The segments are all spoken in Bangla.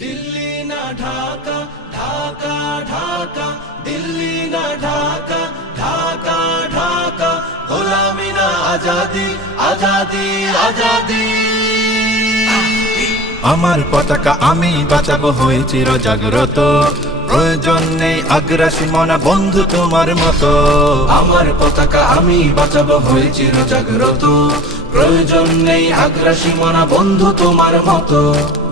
দিল্লি না ঢাকা, ঢাকা ঢাকা, দিল্লি না ঢাকা, ঢাকা ঢাকা, গোলামি না আজাদি, আজাদি আজাদি। আমার পতাকা আমি বাঁচাবো হয়ে চির জাগ্রত, প্রয়োজন নেই আগ্রাসী মনা বন্ধু তোমার মতো। আমার পতাকা আমি বাঁচাবো হয়ে চির জাগ্রত, প্রয়োজন নেই আগ্রাসী মনা বন্ধু তোমার মতো।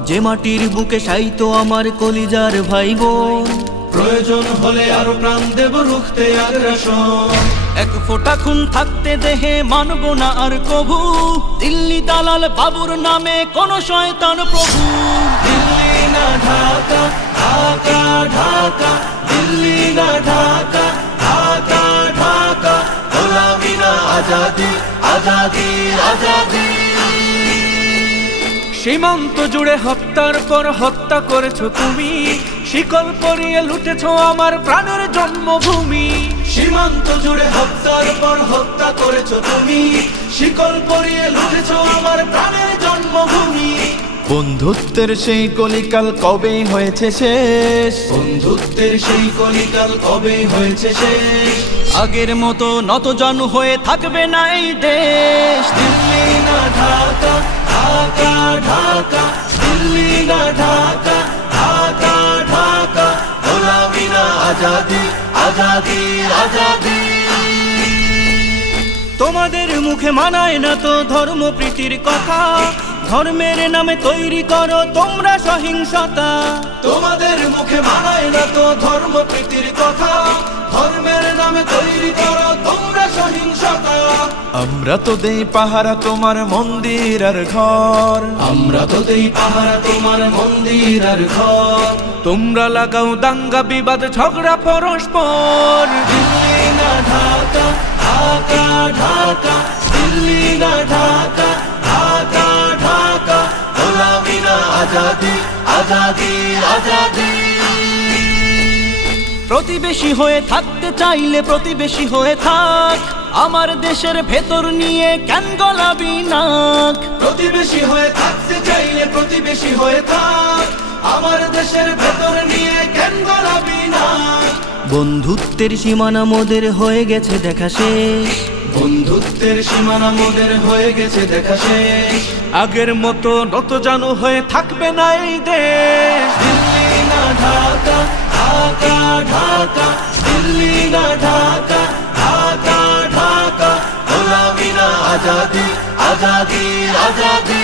যে মাটির বুকে সাইতো আমার কলিজার ভাই বোন, প্রয়োজন হলে আরো প্রাণ দেব রুখতে আগ্রাসন। এক ফোঁটা খুন থাকতে দেহে মানব না আর কভু, দিল্লি দালাল বাবুর নামে কোন শয়তান প্রভু। দিল্লি না ঢাকা, ঢাকা ঢাকা, দিল্লি না ঢাকা, ঢাকা ঢাকা, গোলামি না আজাদি, আজাদি আজাদি। সীমান্ত জুড়ে হত্যার পর হত্যা করেছো তুমি, শিকল পরিয়ে লুটেছো আমার প্রাণের জন্মভূমি। সীমান্ত জুড়ে হত্যার পর হত্যা করেছো তুমি, শিকল পরিয়ে লুটেছো আমার প্রাণের জন্মভূমি। বন্ধুত্বের সেই কলিকাল কবে হয়েছে শেষ, বন্ধুত্বের সেই কলিকাল কবে হয়েছে শেষ। আগের মতো নতজানু হয়ে থাকবে না এই দেশ। দিল্লি না ঢাকা, ঢাকা ঢাকা, দিল্লি না ঢাকা, ঢাকা ঢাকা, গোলামি না আজাদি, আজাদি আজাদি। তোমাদের মুখে মানায় না তো ধর্মপ্রীতির কথা, ধর্মের নামে তৈরি করো তোমরা সহিংসতা। তোমাদের মুখে মানায় না তো ধর্মপ্রীতির কথা, ধর্মের নামে তৈরি করো তোমরা সহিংসতা। আমরা তো দেই পাহারা তোমার মন্দির আর ঘর, আমরা তো দেই পাহারা তোমার মন্দির আর ঘর। তোমরা লাগাও দাঙ্গা বিবাদ ঝগড়া পরস্পর। দিল্লি না ঢাকা, ঢাকা ঢাকা, দিল্লি না ঢাকা, ঢাকা ঢাকা, গোলামি না আজাদি, আজাদি আজাদি। প্রতিবেশী হয়ে থাকতে চাইলে প্রতিবেশী হয়ে থাক, আমার দেশের ভেতর নিয়ে কেন গলাবি নাক। প্রতিবেশী হয়ে থাকতে চাইলে প্রতিবেশী হয়ে থাক, আমার দেশের ভেতর নিয়ে কেন গলাবি না। বন্ধুত্বের সীমানা মোদের হয়ে গেছে দেখা শেষ, বন্ধুত্বের সীমানা মোদের হয়ে গেছে দেখা শেষ। আগের মতো নতজানু হয়ে থাকবে না এই দেশ। দিল্লি না ঢাকা, ঢাকা ঢাকা, দিল্লি না ঢাকা, ঢাকা ঢাকা, গোলামি না আজাদি, আজাদি আজাদি।